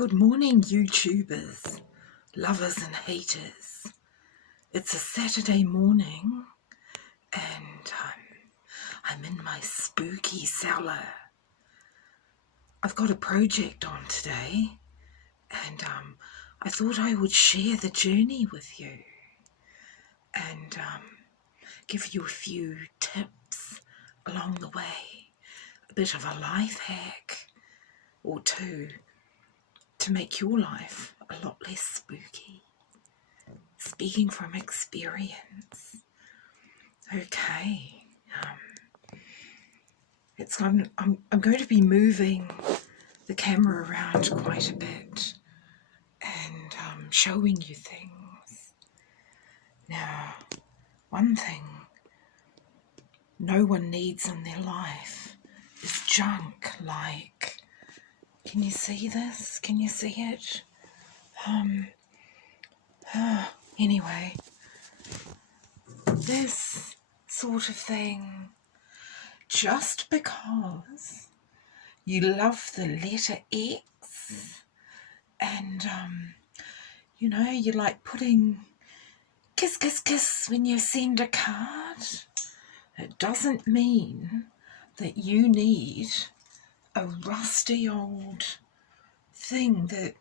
Good morning, YouTubers, lovers and haters. It's a Saturday morning and I'm in my spooky cellar. I've got a project on today and I thought I would share the journey with you and give you a few tips along the way, a bit of a life hack or two to make your life a lot less spooky. Speaking from experience. Okay. I'm going to be moving the camera around quite a bit and showing you things. Now, one thing no one needs in their life is junk like, can you see this? Can you see it? Anyway, this sort of thing, just because you love the letter X and, you like putting kiss, kiss, kiss when you send a card, it doesn't mean that you need a rusty old thing that,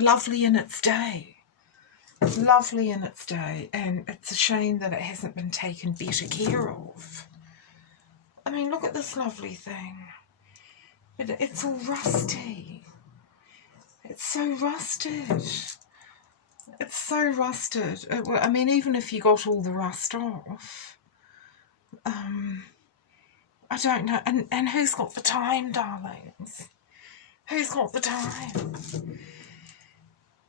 lovely in its day. Lovely in its day, and it's a shame that it hasn't been taken better care of. I mean, look at this lovely thing. It's all rusty. It's so rusted. It's so rusted. Even if you got all the rust off, I don't know. And who's got the time, darlings? Who's got the time?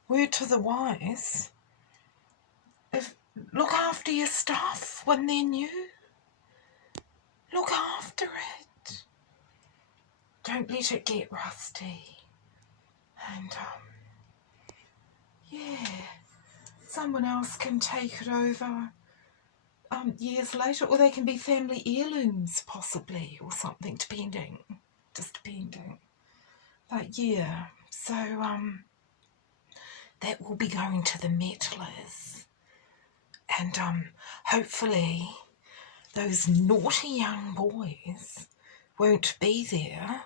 Word to the wise. Look after your stuff when they're new. Look after it. Don't let it get rusty. And, someone else can take it over years later, or they can be family heirlooms possibly, or something, depending. But yeah, so that will be going to the metalers, and hopefully those naughty young boys won't be there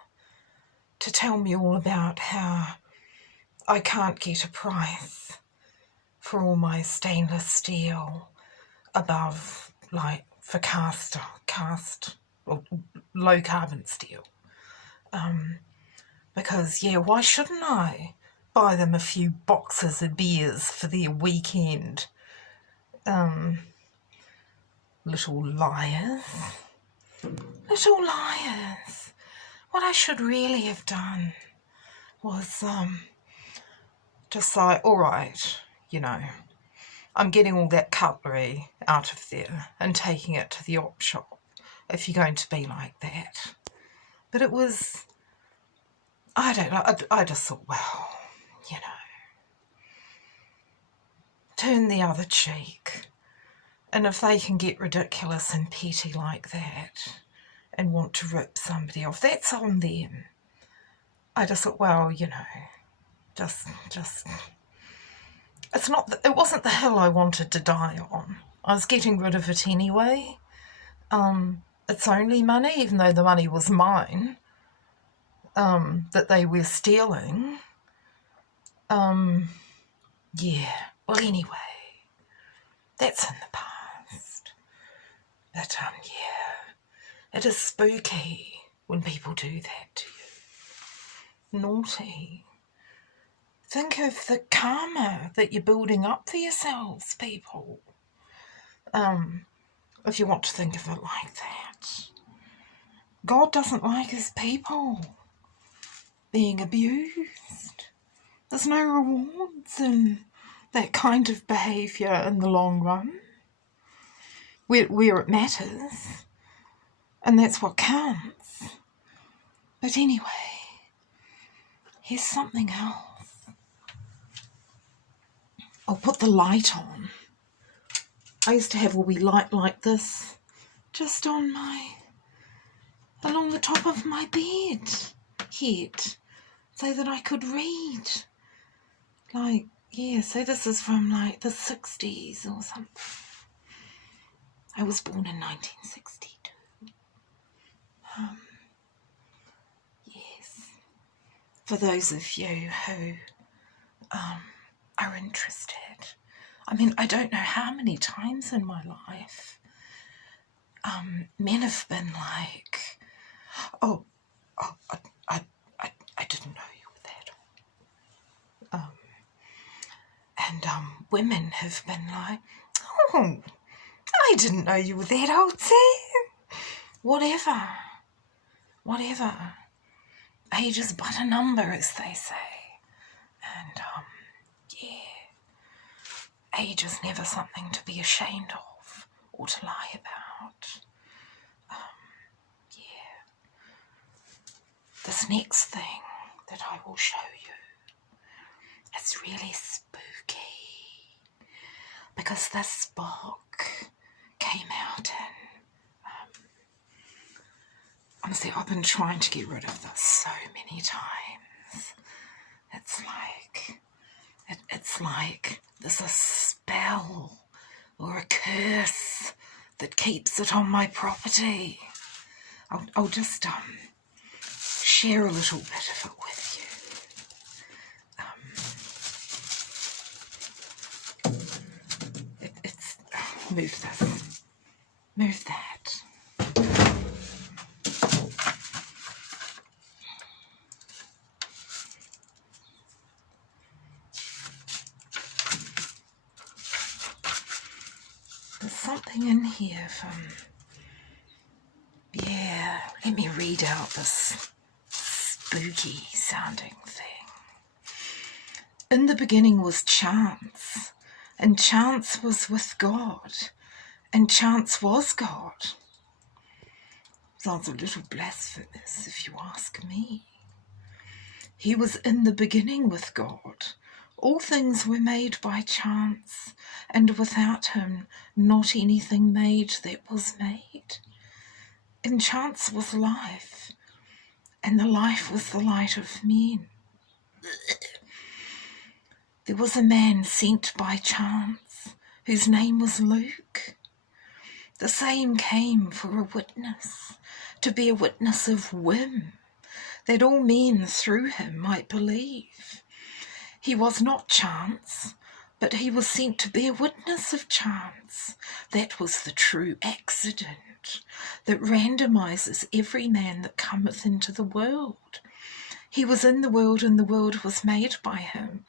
to tell me all about how I can't get a price for all my stainless steel above, like, for cast or low carbon steel. Because, why shouldn't I buy them a few boxes of beers for their weekend? Little liars. Little liars. What I should really have done was just say, all right, I'm getting all that cutlery out of there and taking it to the op shop if you're going to be like that. But it was, I don't know, I just thought, well, turn the other cheek. And if they can get ridiculous and petty like that and want to rip somebody off, that's on them. I just thought, well, just it wasn't the hill I wanted to die on. I was getting rid of it anyway. It's only money, even though the money was mine, that they were stealing. Well, anyway, that's in the past. But, it is spooky when people do that to you. Naughty. Think of the karma that you're building up for yourselves, people. If you want to think of it like that. God doesn't like his people being abused. There's no rewards in that kind of behaviour in the long run, where it matters, and that's what counts. But anyway, here's something else. I'll put the light on. I used to have a wee light like this just along the top of my bed. head so that I could read. Like, yeah, so this is from like the 60s or something. I was born in 1962. Yes. For those of you who are interested, I mean, I don't know how many times in my life men have been like, oh, I didn't know you were that. And women have been like, oh, I didn't know you were that old, Sam. Whatever. Age is but a number, as they say. And, age is never something to be ashamed of or to lie about. This next thing that I will show you is really spooky, because this book came out in, honestly, I've been trying to get rid of this so many times. It's like there's a spell or a curse that keeps it on my property. I'll just share a little bit of it with you. It's move this, move that. There's something in here from, yeah, let me read out this spooky sounding thing. In the beginning was Chance, and Chance was with God, and Chance was God. Sounds a little blasphemous if you ask me. He was in the beginning with God. All things were made by chance, and without him not anything made that was made. In chance was life, and the life was the light of men. There was a man sent by chance, whose name was Luke. The same came for a witness, to be a witness of whim, that all men through him might believe. He was not chance, but he was sent to be a witness of chance. That was the true accident that randomizes every man that cometh into the world. He was in the world, and the world was made by him,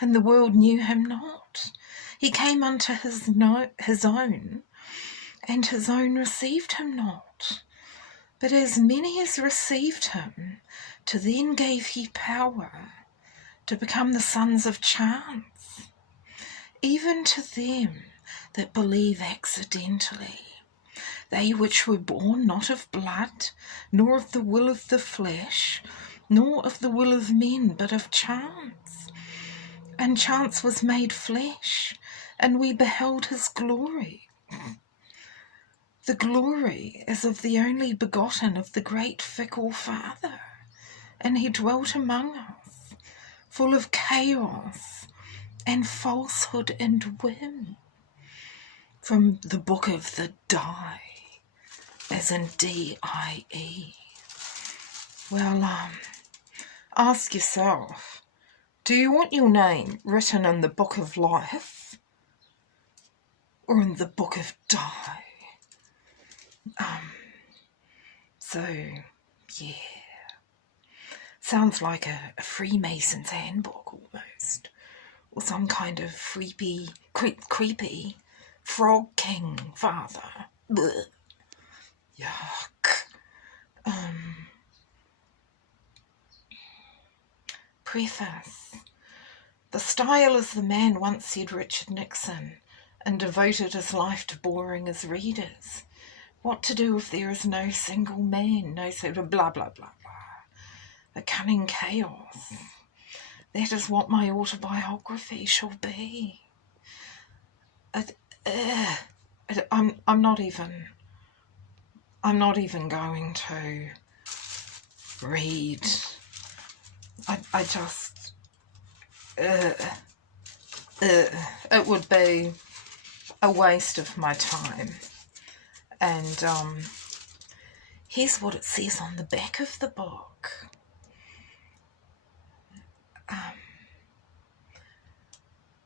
and the world knew him not. He came unto his own, and his own received him not. But as many as received him, to them gave he power to become the sons of chance, even to them that believe accidentally, they which were born not of blood, nor of the will of the flesh, nor of the will of men, but of chance. And chance was made flesh, and we beheld his glory. The glory is of the only begotten of the great fickle Father, and he dwelt among us, full of chaos and falsehood and whim. From the book of the die, as in D-I-E. Well, ask yourself, do you want your name written in the book of life or in the book of die? So, yeah. Sounds like a Freemason's handbook almost. Or some kind of creepy frog king father. Blech. Yuck. Preface. The style is the man once said Richard Nixon, and devoted his life to boring his readers. What to do if there is no single man, no sort of blah, blah, blah, blah. A cunning chaos. That is what my autobiography shall be. I'm not even going to read I just, it would be a waste of my time. And here's what it says on the back of the book.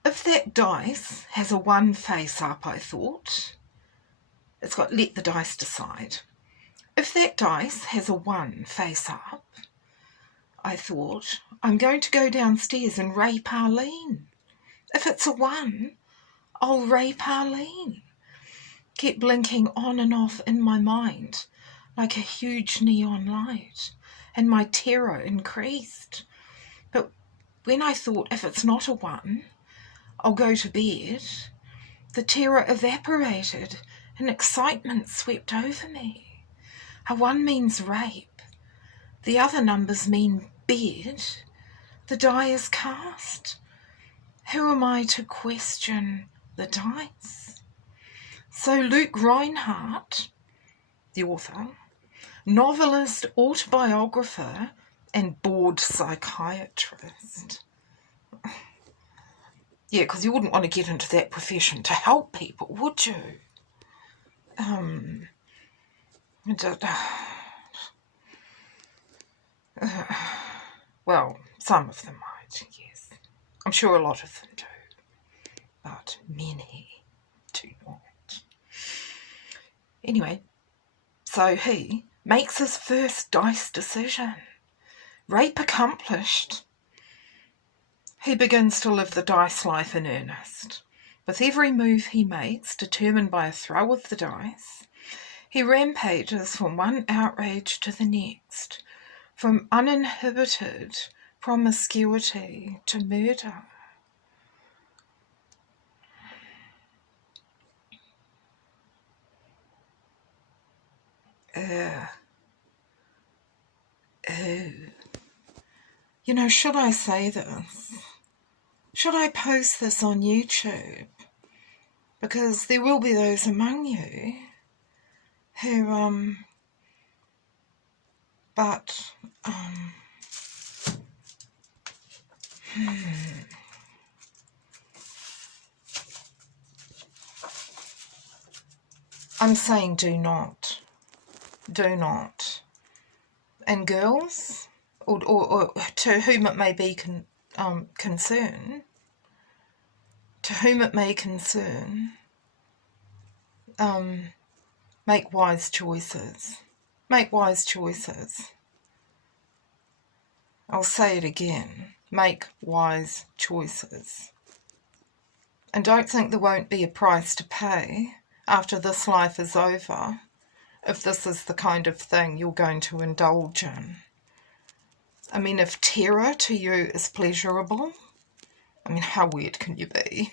If that dice has a 1 face up, I thought, it's got let the dice decide. If that dice has a 1 face up, I thought, I'm going to go downstairs and rape Arlene. If it's a 1, I'll rape Arlene. Kept blinking on and off in my mind like a huge neon light, and my terror increased. But when I thought, if it's not a 1, I'll go to bed, the terror evaporated and excitement swept over me. A 1 means rape. The other numbers mean bed. The die is cast. Who am I to question the dice? So Luke Reinhardt, the author, novelist, autobiographer, and bored psychiatrist. Yeah, because you wouldn't want to get into that profession to help people, would you? Well, some of them might, yes. I'm sure a lot of them do. But many do not. Anyway, so he makes his first dice decision. Rape accomplished. He begins to live the dice life in earnest. With every move he makes, determined by a throw of the dice, he rampages from one outrage to the next, from uninhibited promiscuity to murder. You know, should I say this? Should I post this on YouTube? Because there will be those among you who, I'm saying do not. Do not. And girls, or to whom it may be concern, make wise choices. Make wise choices. I'll say it again. Make wise choices. And don't think there won't be a price to pay after this life is over, if this is the kind of thing you're going to indulge in. I mean, if terror to you is pleasurable, I mean, how weird can you be?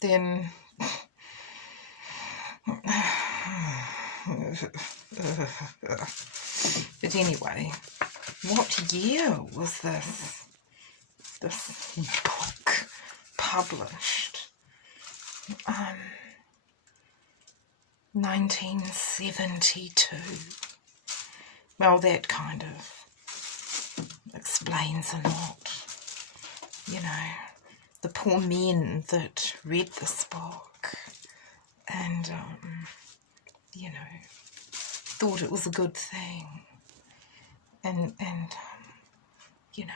Then... But anyway, what year was this book published? 1972. Well, that kind of explains a lot. You know, the poor men that read this book and, you know, thought it was a good thing. And you know,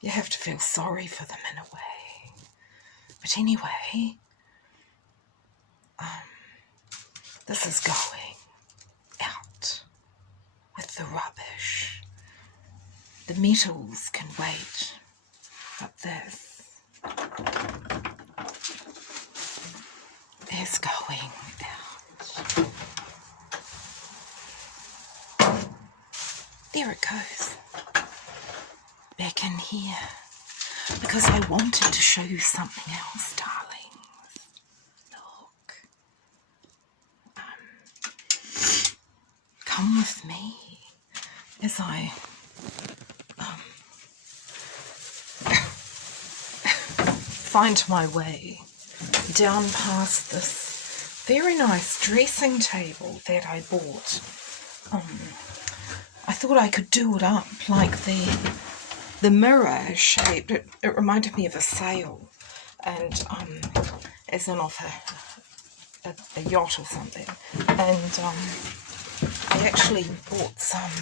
you have to feel sorry for them in a way. But anyway, this is going out with the rubbish. The metals can wait, but this is going out. There it goes. Back in here. Because I wanted to show you something else, darlings. Look. Come with me as I find my way down past this very nice dressing table that I bought I thought I could do it up like the mirror shape. It reminded me of a sail, and as in off a yacht or something. And I actually bought some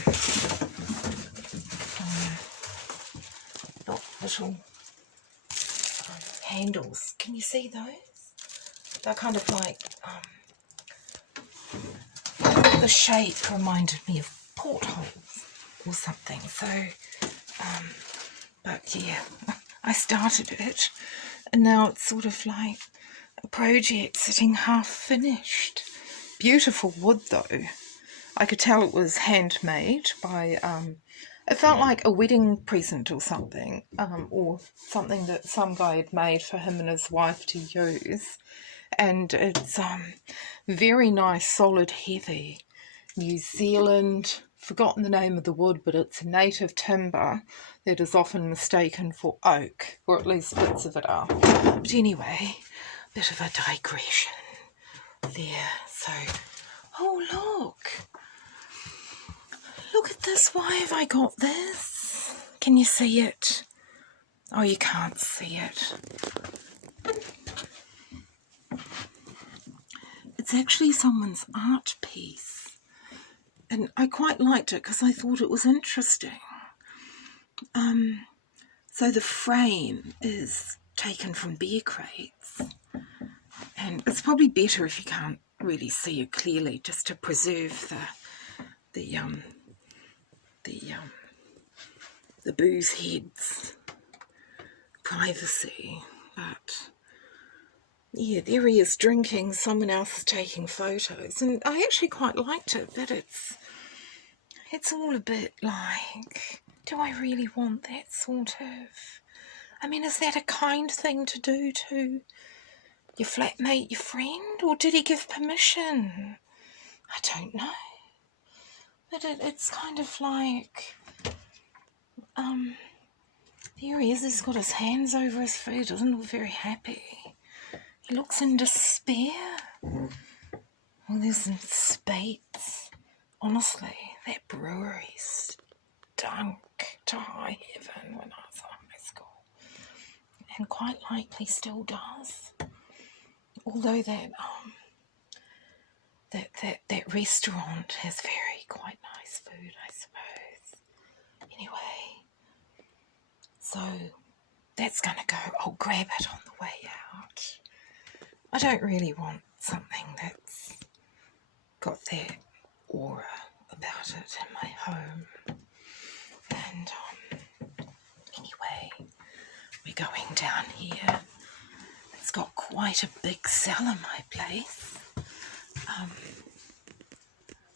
little handles. Can you see those? They're kind of like the shape reminded me of portholes or something. So, but yeah, I started it, and now it's sort of like a project sitting half finished. Beautiful wood though. I could tell it was handmade by, it felt like a wedding present or something that some guy had made for him and his wife to use. And it's very nice, solid, heavy. New Zealand, forgotten the name of the wood, but it's a native timber that is often mistaken for oak, or at least bits of it are. But anyway, bit of a digression there. So, oh look. Look at this. Why have I got this? Can you see it? Oh, you can't see it. It's actually someone's art piece. And I quite liked it because I thought it was interesting. So the frame is taken from beer crates. And it's probably better if you can't really see it clearly, just to preserve the booze heads' privacy. But yeah, there he is drinking, someone else is taking photos, and I actually quite liked it, but it's all a bit like, do I really want that sort of, I mean, is that a kind thing to do to your flatmate, your friend, or did he give permission? I don't know. But it's kind of like, there he is, he's got his hands over his food, doesn't look very happy. He looks in despair. Well, there's some Spates. Honestly, that brewery stunk to high heaven when I was in high school. And quite likely still does. Although that restaurant has quite nice food, I suppose. Anyway, so that's going to go. I'll grab it on the way out. I don't really want something that's got that aura about it in my home. And anyway, we're going down here. It's got quite a big cellar, my place.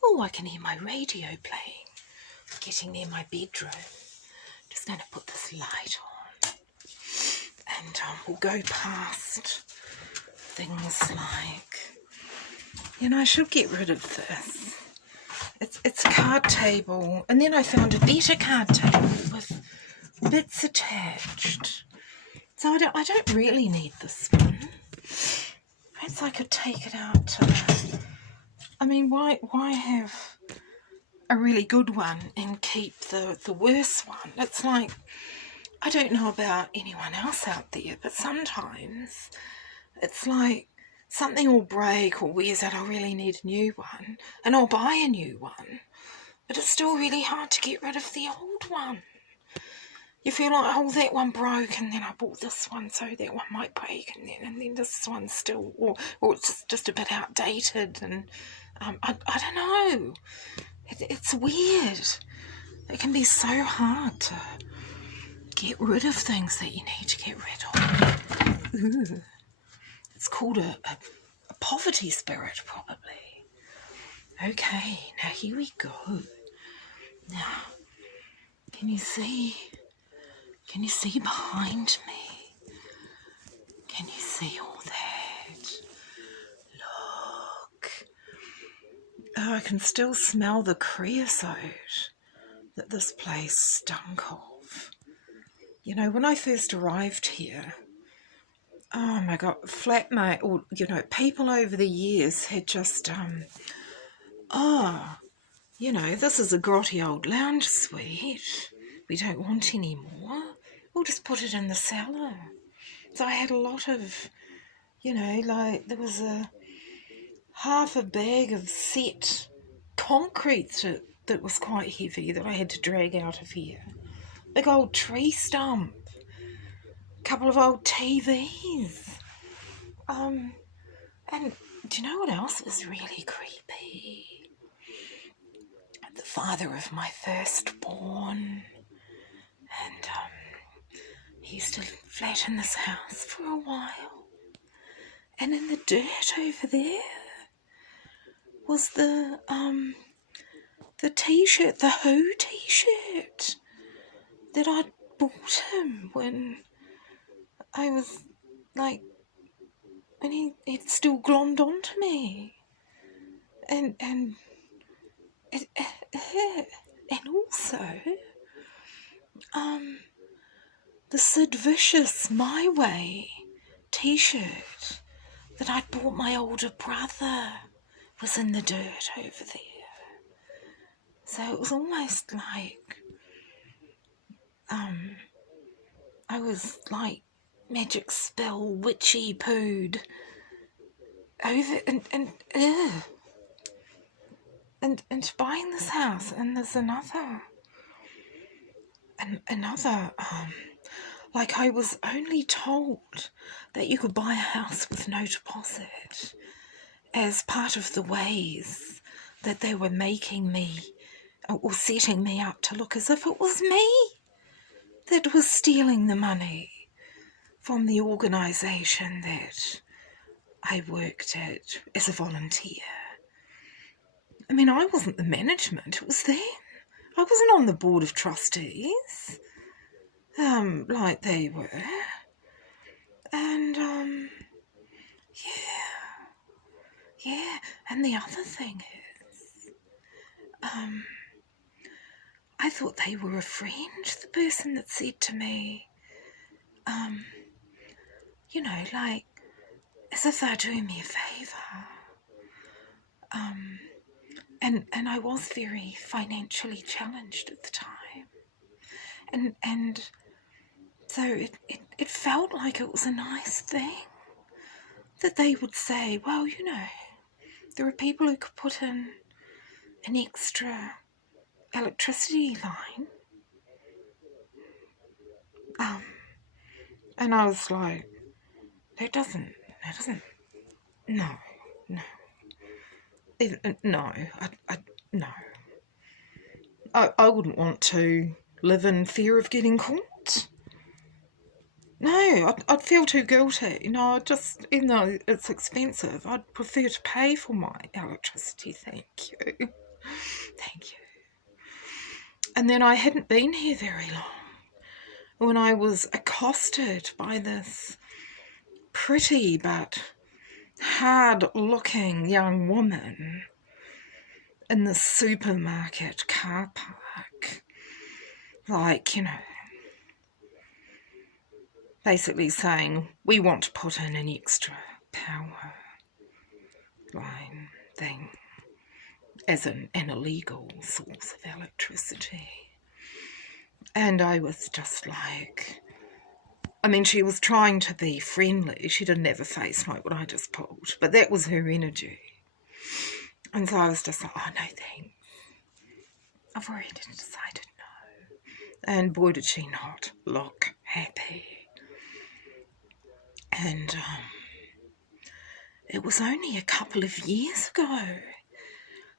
Oh, I can hear my radio playing. Getting near my bedroom. Just going to put this light on. And we'll go past things like, I should get rid of this. It's a card table, and then I found a better card table with bits attached. So I don't really need this one. Perhaps I could take it out to, I mean, why have a really good one and keep the worse one? It's like, I don't know about anyone else out there, but sometimes it's like something will break or wears out, I really need a new one, and I'll buy a new one, but it's still really hard to get rid of the old one. You feel like, oh, that one broke, and then I bought this one, so that one might break, and then this one's still, or it's just a bit outdated, and I don't know. It's weird. It can be so hard to get rid of things that you need to get rid of. Ooh. It's called a poverty spirit, probably. Okay, now here we go. Now, can you see behind me? Can you see all that? Look. Oh, I can still smell the creosote that this place stunk of. When I first arrived here, oh my God, flatmate, or, people over the years had just, you know, this is a grotty old lounge suite. We don't want any more. We'll just put it in the cellar. So I had a lot of, you know, like there was half a bag of set concrete that was quite heavy that I had to drag out of here. Big old tree stump. A couple of old TVs. And do you know what else was really creepy? The father of my firstborn. And he used to flat in this house for a while. And in the dirt over there was the t-shirt, the Who t-shirt that I'd bought him when I was like, when he'd still glommed onto me. And also, the Sid Vicious My Way t-shirt that I'd bought my older brother was in the dirt over there. So it was almost like, I was like magic spell witchy pooed over and buying this house. And there's another, like I was only told that you could buy a house with no deposit as part of the ways that they were making me or setting me up to look as if it was me that was stealing the money from the organisation that I worked at as a volunteer. I mean, I wasn't the management, it was them. I wasn't on the board of trustees, like they were. And, yeah. And the other thing is, I thought they were a friend, the person that said to me, you know, like, as if they're doing me a favour. And I was very financially challenged at the time. And so it felt like it was a nice thing that they would say, well, you know, there are people who could put in an extra electricity line. And I was like, no. No. I wouldn't want to live in fear of getting caught. No, I'd feel too guilty. No, even though it's expensive, I'd prefer to pay for my electricity, thank you. Thank you. And then I hadn't been here very long when I was accosted by this pretty but hard-looking young woman in the supermarket car park, like, you know, basically saying, we want to put in an extra power line thing as an illegal source of electricity. And I was just like, I mean, she was trying to be friendly. She didn't have a face like what I just pulled, but that was her energy. And so I was just like, oh, no thanks. I've already decided no. And boy, did she not look happy. And it was only a couple of years ago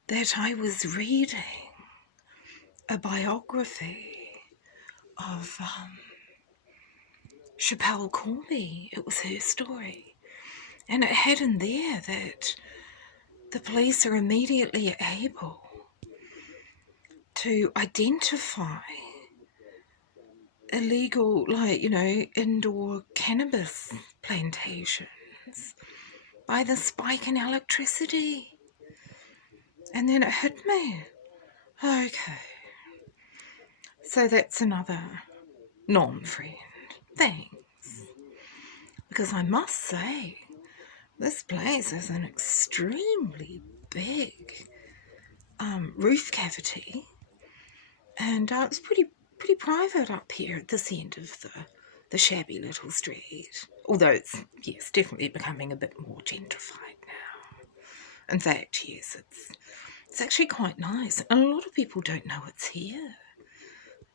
that I was reading a biography of Chappelle Corby. It was her story. And it had in there that the police are immediately able to identify illegal, like, you know, indoor cannabis plantations by the spike in electricity. And then it hit me. Okay. So that's another non-friend. Thanks. Because I must say, this place is an extremely big roof cavity, and it's pretty private up here at this end of the shabby little street. Although it's, yes, definitely becoming a bit more gentrified now. In fact, yes, it's actually quite nice, and a lot of people don't know it's here.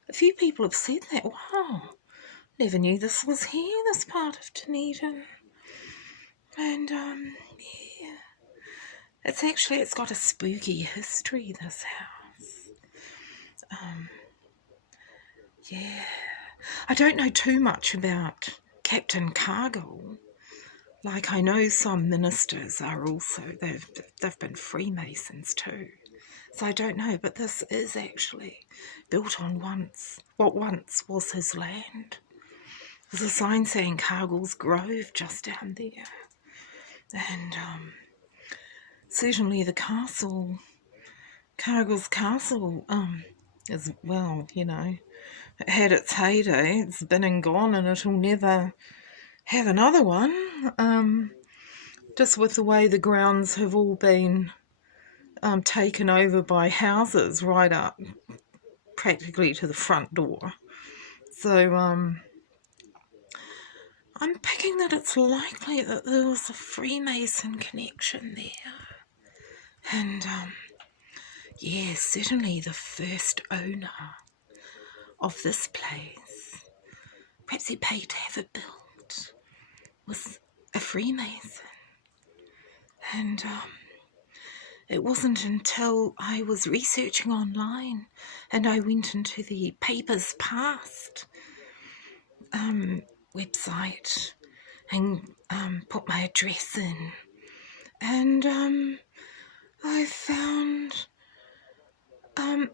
A few people have said that. Wow, never knew this was here, this part of Dunedin. And yeah, it's got a spooky history, this house. Yeah, I don't know too much about Captain Cargill. Like, I know some ministers are also, they've been Freemasons too. So I don't know, but this is actually built on what once was his land. There's a sign saying Cargill's Grove just down there. And certainly the castle, Cargill's Castle, as well, you know, it had its heyday. It's been and gone, and it'll never have another one. Just with the way the grounds have all been taken over by houses right up practically to the front door. So I'm picking that it's likely that there was a Freemason connection there. And yeah, certainly the first owner of this place, perhaps he paid to have it built, was a Freemason. And it wasn't until I was researching online and I went into the Papers Past website and put my address in, and I found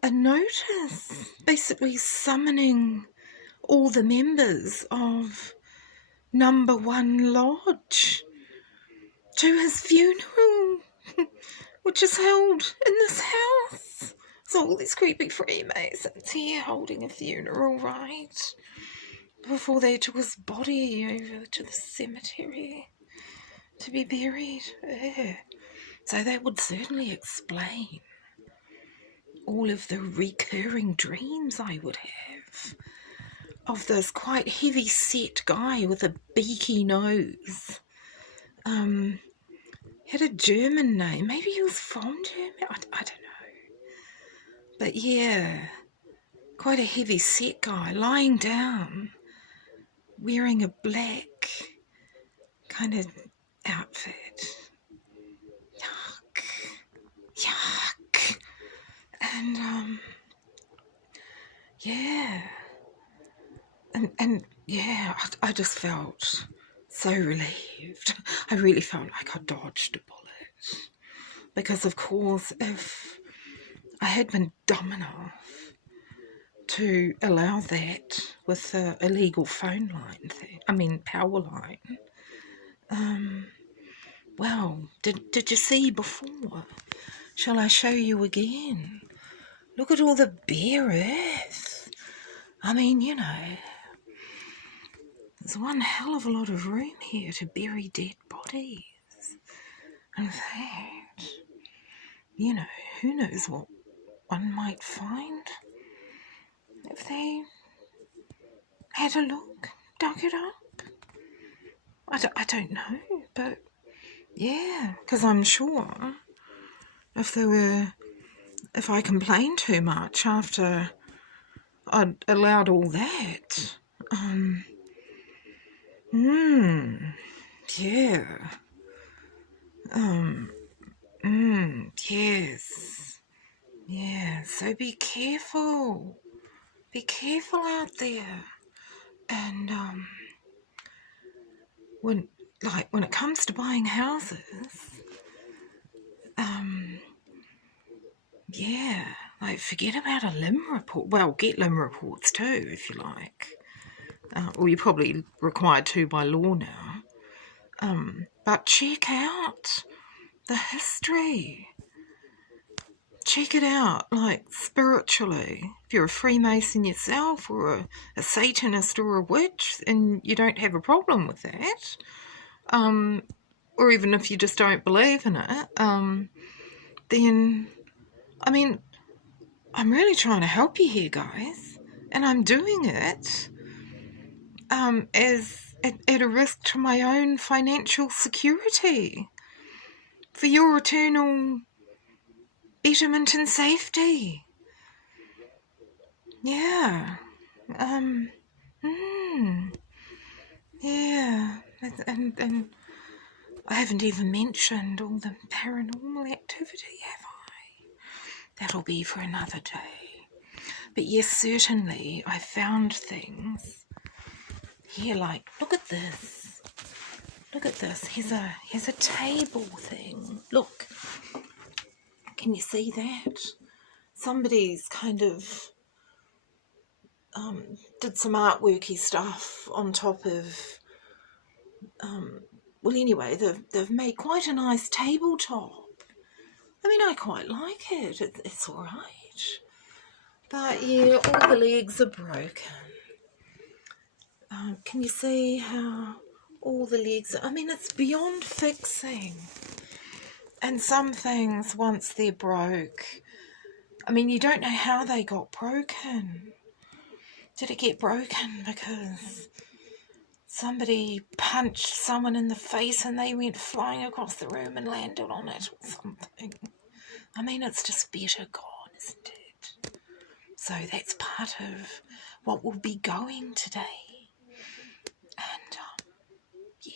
a notice basically summoning all the members of Number 1 Lodge to his funeral, which is held in this house. So all these creepy Freemasons here holding a funeral, right, before they took his body over to the cemetery to be buried. So that would certainly explain all of the recurring dreams I would have of this quite heavy-set guy with a beaky nose. Had a German name. Maybe he was from Germany. I don't know. But yeah, quite a heavy-set guy lying down, wearing a black kind of outfit. Yuck. And yeah. And yeah, I just felt so relieved. I really felt like I dodged a bullet. Because of course, if I had been dumb enough to allow that with the illegal phone line thing, power line, well, did you see before? Shall I show you again? Look at all the bare earth. You know, there's one hell of a lot of room here to bury dead bodies. In fact, you know, who knows what one might find if they had a look, dug it up. I don't know, but yeah, because I'm sure if I complained too much after I'd allowed all that, yeah, yes, yeah, so be careful out there, and when it comes to buying houses, yeah, forget about a limb report. Well, get limb reports too, if you like. Well, you're probably required to by law now. But check out the history. Check it out, spiritually. If you're a Freemason yourself, or a Satanist or a witch, and you don't have a problem with that, or even if you just don't believe in it, then I mean, I'm really trying to help you here, guys, and I'm doing it as at a risk to my own financial security, for your eternal betterment and safety. Yeah. Yeah. And I haven't even mentioned all the paranormal activity, have I? That'll be for another day. But yes, certainly I found things here, like, look at this. Look at this. Here's a table thing. Look. Can you see that? Somebody's kind of did some artworky stuff on top of well, anyway, they've made quite a nice tabletop. I mean, I quite like it. It's all right. But yeah, all the legs are broken. Can you see how all the legs are? I mean, it's beyond fixing. And some things, once they're broke, I mean, you don't know how they got broken. Did it get broken because somebody punched someone in the face and they went flying across the room and landed on it or something? I mean, it's just better gone, isn't it? So that's part of what we'll be going today. And, yeah,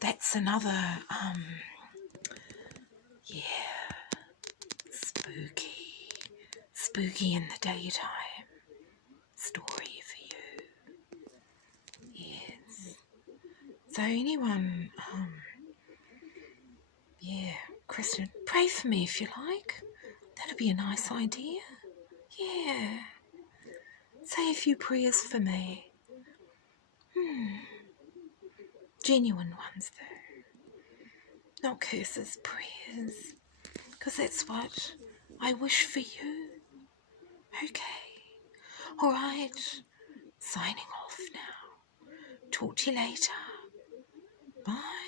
that's another, spooky in the daytime story for you. Yes. So anyone, Kristen, pray for me if you like. That'd be a nice idea. Yeah. Say a few prayers for me. Genuine ones, though. Not curses, prayers. Because that's what I wish for you. Okay. All right. Signing off now. Talk to you later. Bye.